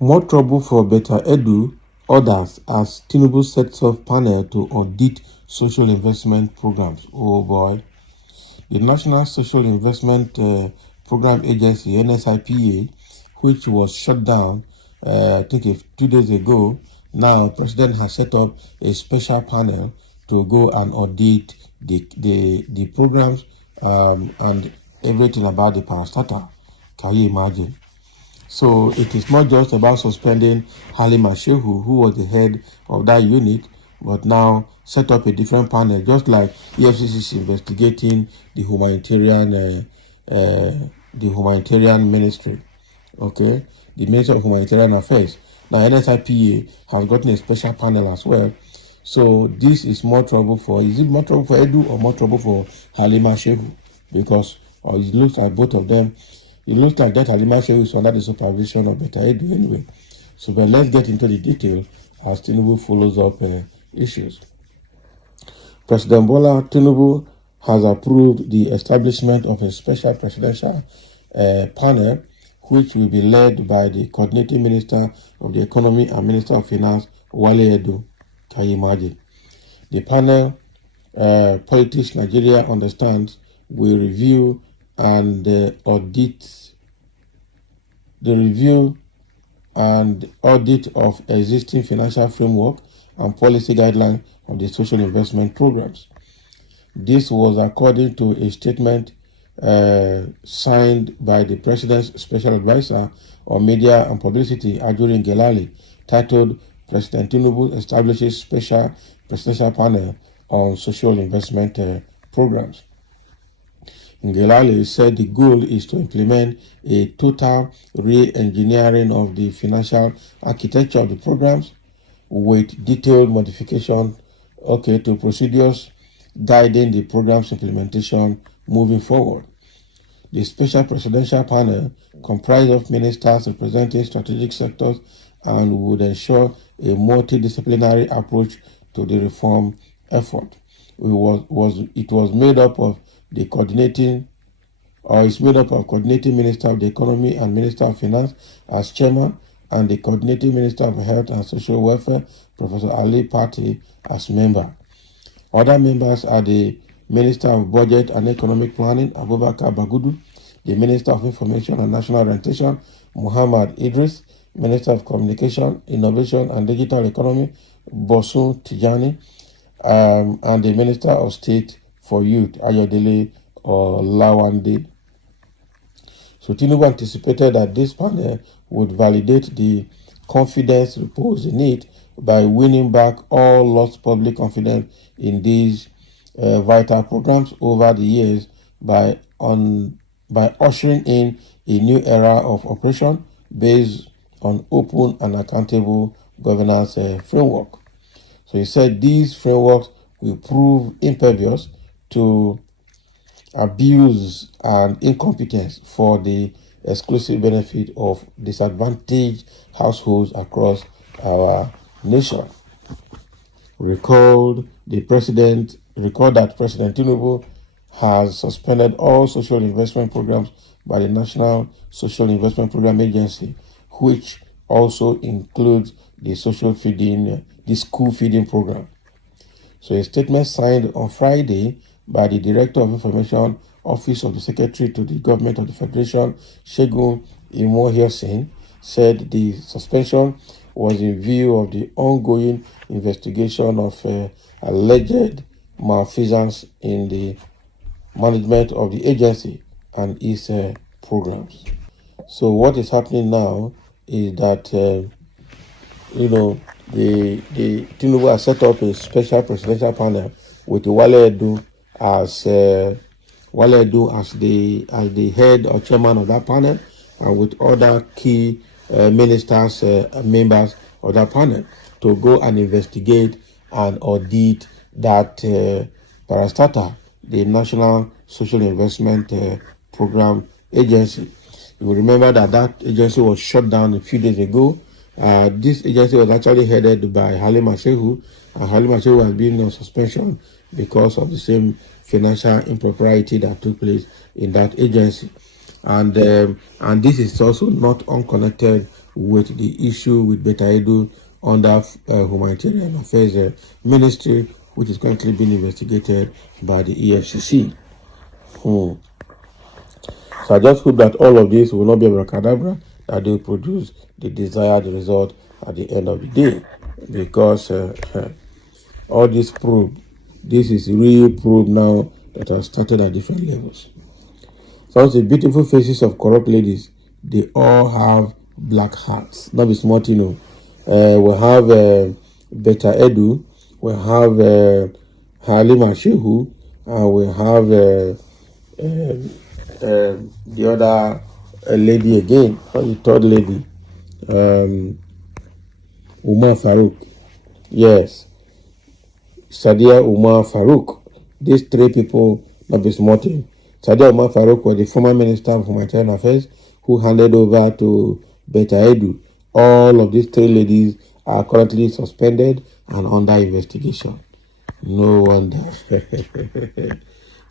More trouble for Better Edu orders as Tinubu sets off panel to audit social investment programs. Oh boy. The National Social Investment Program Agency, N-Sipa, which was shut down, I think 2 days ago, now President has set up a special panel to go and audit the programs and everything about the parastatal. Can you imagine? So it is not just about suspending Halima Shehu, who was the head of that unit, but now set up a different panel, just like EFCC is investigating the humanitarian ministry, okay, the Ministry of Humanitarian Affairs. Now NSIPA has gotten a special panel as well. So this is more trouble for, is it more trouble for Edu or more trouble for Halima Shehu? Because it looks like both of them. It looks like that Halima Shehu is under the supervision of Better Edu anyway. So, but let's get into the detail as Tinubu follows up issues. President Bola Tinubu has approved the establishment of a special presidential panel, which will be led by the coordinating minister of the economy and minister of finance, Wale Edo. Can you imagine? The panel, Politics Nigeria Understands, will review and audit of existing financial framework and policy guidelines of the social investment programs. This was according to a statement signed by the President's Special Advisor on Media and Publicity, Ajuri Ngelale, titled President Tinubu Establishes Special Presidential Panel on Social Investment Programs. Ngelale said the goal is to implement a total re-engineering of the financial architecture of the programs with detailed modification to procedures guiding the program's implementation moving forward. The special presidential panel comprised of ministers representing strategic sectors and would ensure a multidisciplinary approach to the reform effort. It was made up of coordinating Minister of the Economy and Minister of Finance as chairman, and the coordinating Minister of Health and Social Welfare, Professor Ali Pati, as member. Other members are the Minister of Budget and Economic Planning, Abubakar Bagudu, the Minister of Information and National Orientation, Muhammad Idris, Minister of Communication, Innovation and Digital Economy, Bosun Tijani, and the Minister of State for Youth, Ayodele Lawande. So Tinubu anticipated that this panel would validate the confidence reposed in it by winning back all lost public confidence in these vital programs over the years by ushering in a new era of operation based on open and accountable governance framework. So he said these frameworks will prove impervious to abuse and incompetence for the exclusive benefit of disadvantaged households across our nation. Recall that President Tinubu has suspended all social investment programs by the National Social Investment Program Agency, which also includes the school feeding program. So a statement signed on Friday by the Director of Information, Office of the Secretary to the Government of the Federation, Segun Imohiosin, said the suspension was in view of the ongoing investigation of alleged malfeasance in the management of the agency and its programs. So what is happening now is that the Tinubu has set up a special presidential panel with Wale Edu as the head or chairman of that panel, and with other key ministers, members of that panel, to go and investigate and audit that parastatal, the National Social Investment Program Agency. You will remember that agency was shut down a few days ago. This agency was actually headed by Halima Shehu, and Halima Shehu has been on suspension because of the same financial impropriety that took place in that agency. And this is also not unconnected with the issue with Beta Edu under Humanitarian Affairs Ministry, which is currently being investigated by the EFCC. So I just hope that all of this will not be abracadabra, that they will produce the desired result at the end of the day, because all this probe, this is real probe now that has started at different levels. So the beautiful faces of corrupt ladies, they all have black hearts. Not be smart, we have Beta Edu, we have Halima Shehu, and we have the other lady again, the third lady, Umar Farouk. Yes, Sadia Umar Farouk. These three people, not be smart. Sadia Umar Farouk was the former Minister of Humanitarian Affairs who handed over to Beta Edu. All of these three ladies are currently suspended and under investigation. No wonder. It's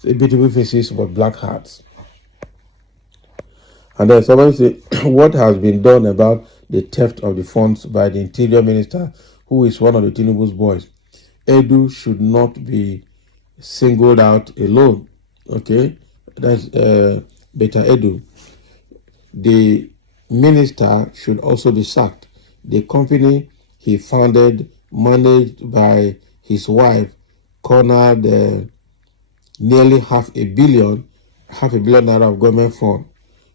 beautiful faces but black hearts. And then somebody say, what has been done about the theft of the funds by the Interior Minister, who is one of the Tinubu's boys? Edu should not be singled out alone. Okay, that's Beta Edu. The minister should also be sacked. The company he founded, managed by his wife, cornered nearly half a billion naira of government fund.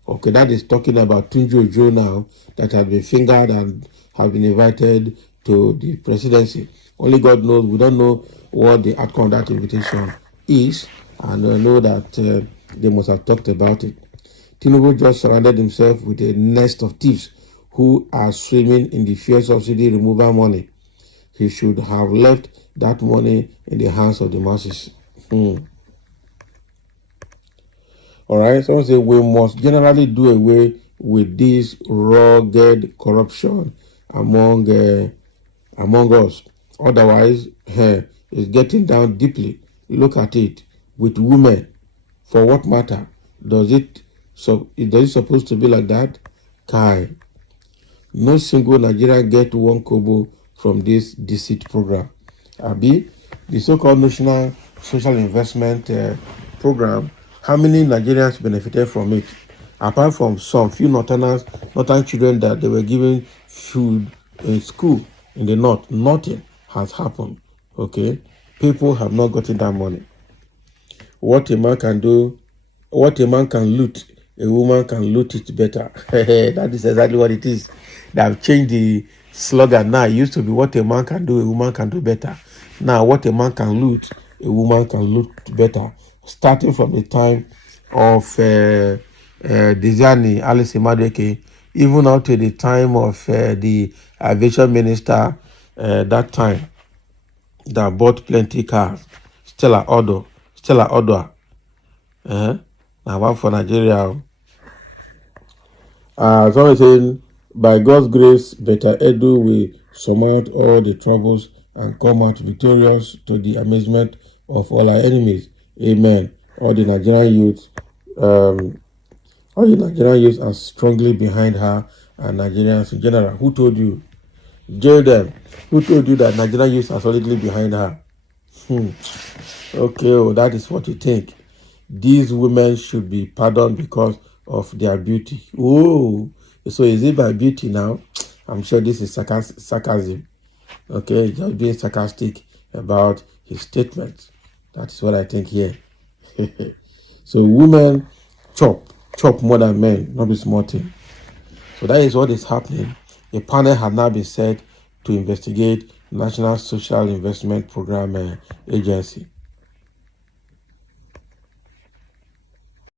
Okay, that is talking about Tunji Ojo now, that has been fingered and have been invited to the presidency. Only God knows. We don't know what the outcome of that invitation is, and I know that they must have talked about it. Tinubu just surrounded himself with a nest of thieves who are swimming in the fuel subsidy removal money. He should have left that money in the hands of the masses. All right, someone say we must generally do away with this rugged corruption among us. Otherwise, it's getting down deeply. Look at it with women. For what matter? Does it supposed to be like that? Kai. No single Nigerian get one kobo from this deceit program. Abi, the so-called National Social Investment Program, how many Nigerians benefited from it? Apart from some few northern children that they were given food in school in the north, nothing has happened. Okay, people have not gotten that money. What a man can do, what a man can loot, a woman can loot it better. That is exactly what it is. They have changed the slogan now. It used to be what a man can do, a woman can do better. Now, what a man can loot, a woman can loot better. Starting from the time of Dizani Alice Madeke, even up to the time of the aviation minister that time, that bought plenty cars. Stella Odor. Now one for Nigeria. Someone saying, by God's grace, Beta Edu will surmount all the troubles and come out victorious to the amazement of all our enemies. Amen. All the Nigerian youth are strongly behind her and Nigerians in general. Who told you? Jail them. Who told you that Nigerian youth are solidly behind her? Okay, that is what you think. These women should be pardoned because of their beauty. Oh, so is it by beauty now? I'm sure this is sarcasm. Okay, just being sarcastic about his statements. That is what I think here. So women chop more than men, not be small thing. So that is what is happening. A panel had now been set to investigate National Social Investment Program Agency.